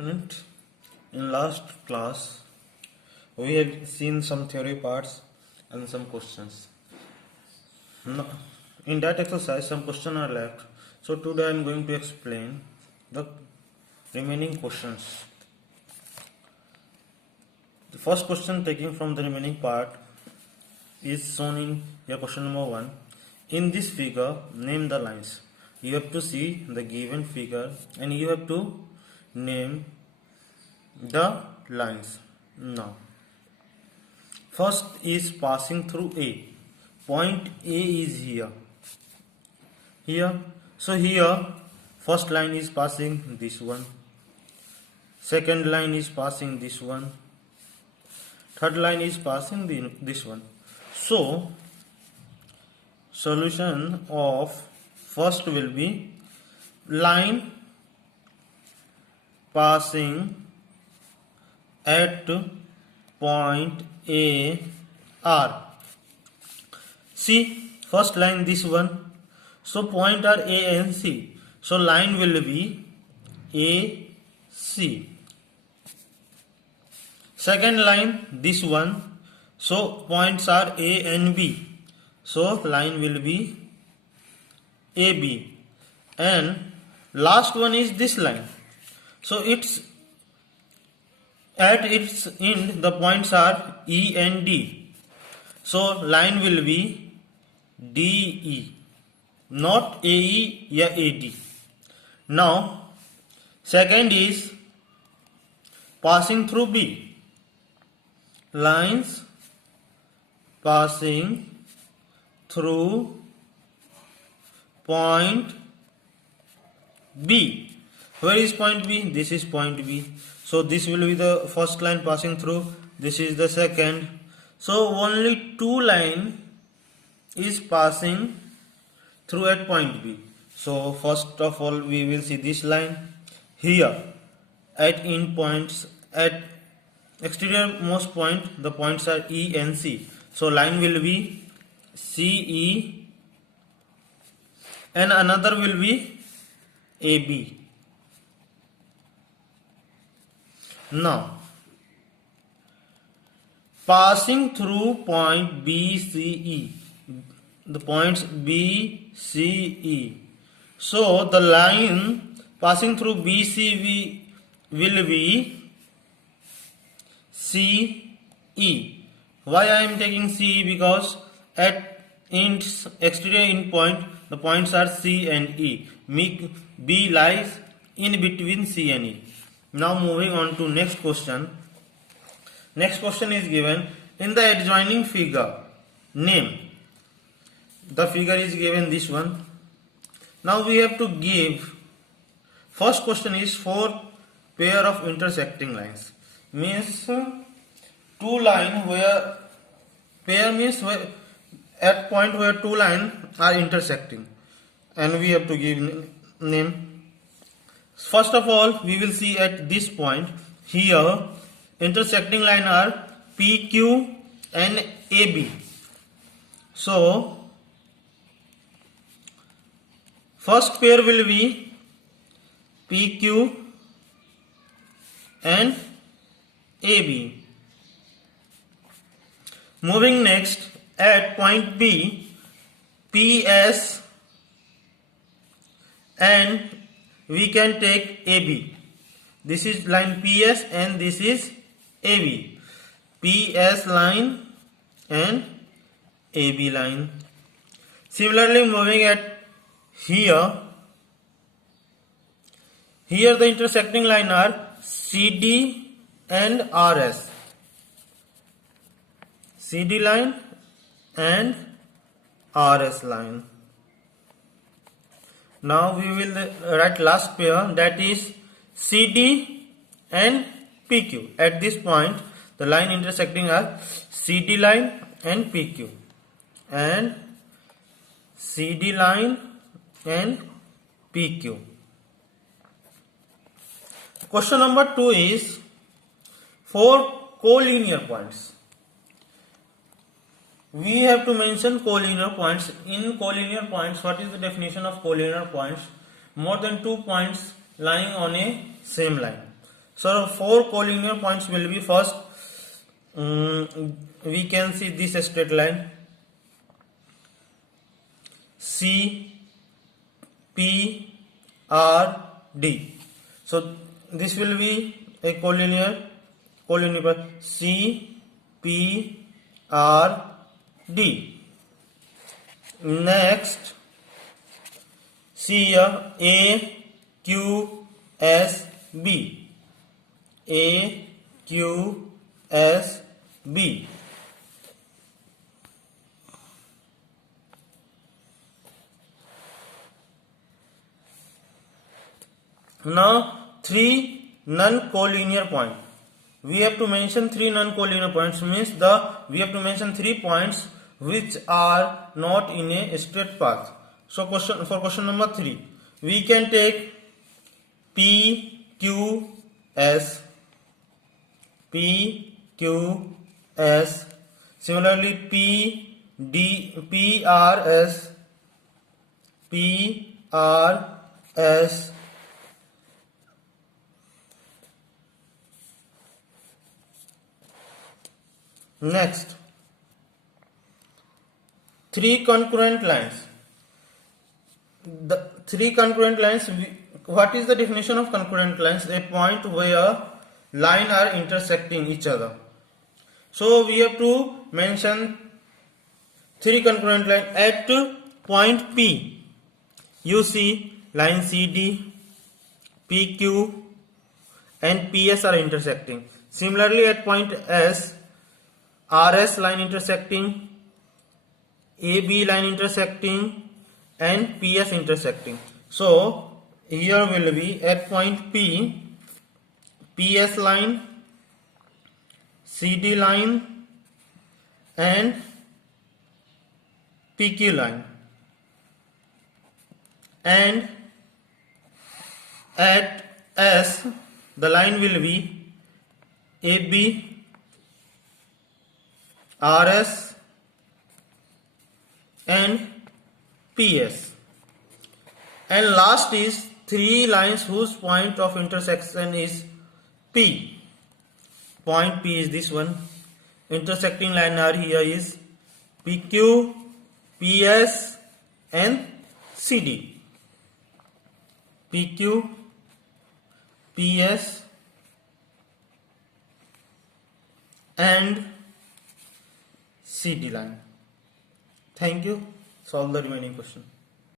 Student, in last class we have seen some theory parts and some questions. Now, in that exercise some questions are left. So today I am going to explain the remaining questions. The first question taking from the remaining part is shown in your question number 1. In this figure, name the lines. You have to see the given figure and you have to name the lines. Now, first is passing through A. Point A is here. So here, first line is passing this one. Second line is passing this one. Third line is passing this one. So, solution of first will be line passing at point A R. See, first line this one. So point are A and C. So line will be A C. Second line this one. So points are A and B. So line will be AB. And last one is this line. So it's at its end the points are E and D. So line will be DE, not AE or AD. Now second is passing through B. Lines passing through point B. Where is point B? This is point B. So this will be the first line passing through. This is the second. So only two line is passing through at point B. So first of all we will see this line here at end points, at exterior most point the points are E and C. So line will be CE and another will be AB. Now, passing through point BCE, the points BCE. So the line passing through BCE will be CE. Why I am taking CE? Because at its exterior end point the points are C and E. B lies in between C and E. Now moving on to next question. Next question is given in the adjoining figure. Name. The figure is given this one. Now we have to give. First question is for pair of intersecting lines. Means two line where pair means where at point where two lines are intersecting, and we have to give name. First of all, we will see at this point here intersecting line are PQ and AB. So first pair will be PQ and AB. Moving next, at point B, PS and we can take AB. This is line PS and this is AB. PS line and AB line. Similarly, moving at here the intersecting line are CD and RS. CD line and RS line. Now we will write last pair, that is CD and PQ. At this point the line intersecting are CD line and PQ, and CD line and PQ. Question number 2 is for collinear points. We have to mention collinear points. In collinear points, what is the definition of collinear points? More than 2 points lying on a same line. So 4 collinear points will be first. We can see this straight line C P R D. So this will be a collinear point C P R D. Next, see here A Q S B. A Q S B. Now 3 non-collinear points. We have to mention 3 non-collinear points, means we have to mention 3 points which are not in a straight path. So for question number 3, we can take P Q S, P Q S, similarly P D, P R S, P R S, next 3 concurrent lines. The 3 concurrent lines, what is the definition of concurrent lines? A point where lines are intersecting each other. So we have to mention 3 concurrent lines at point P. You see line CD, PQ and PS are intersecting. Similarly at point S, RS line intersecting, AB line intersecting and PS intersecting. So here will be at point P, PS line, CD line and PQ line, and at S the line will be AB, RS and PS, and last is 3 lines whose point of intersection is P. Point P is this one. Intersecting line are here is PQ, PS and CD. PQ, PS and CD line. Thank you. Solve the remaining question.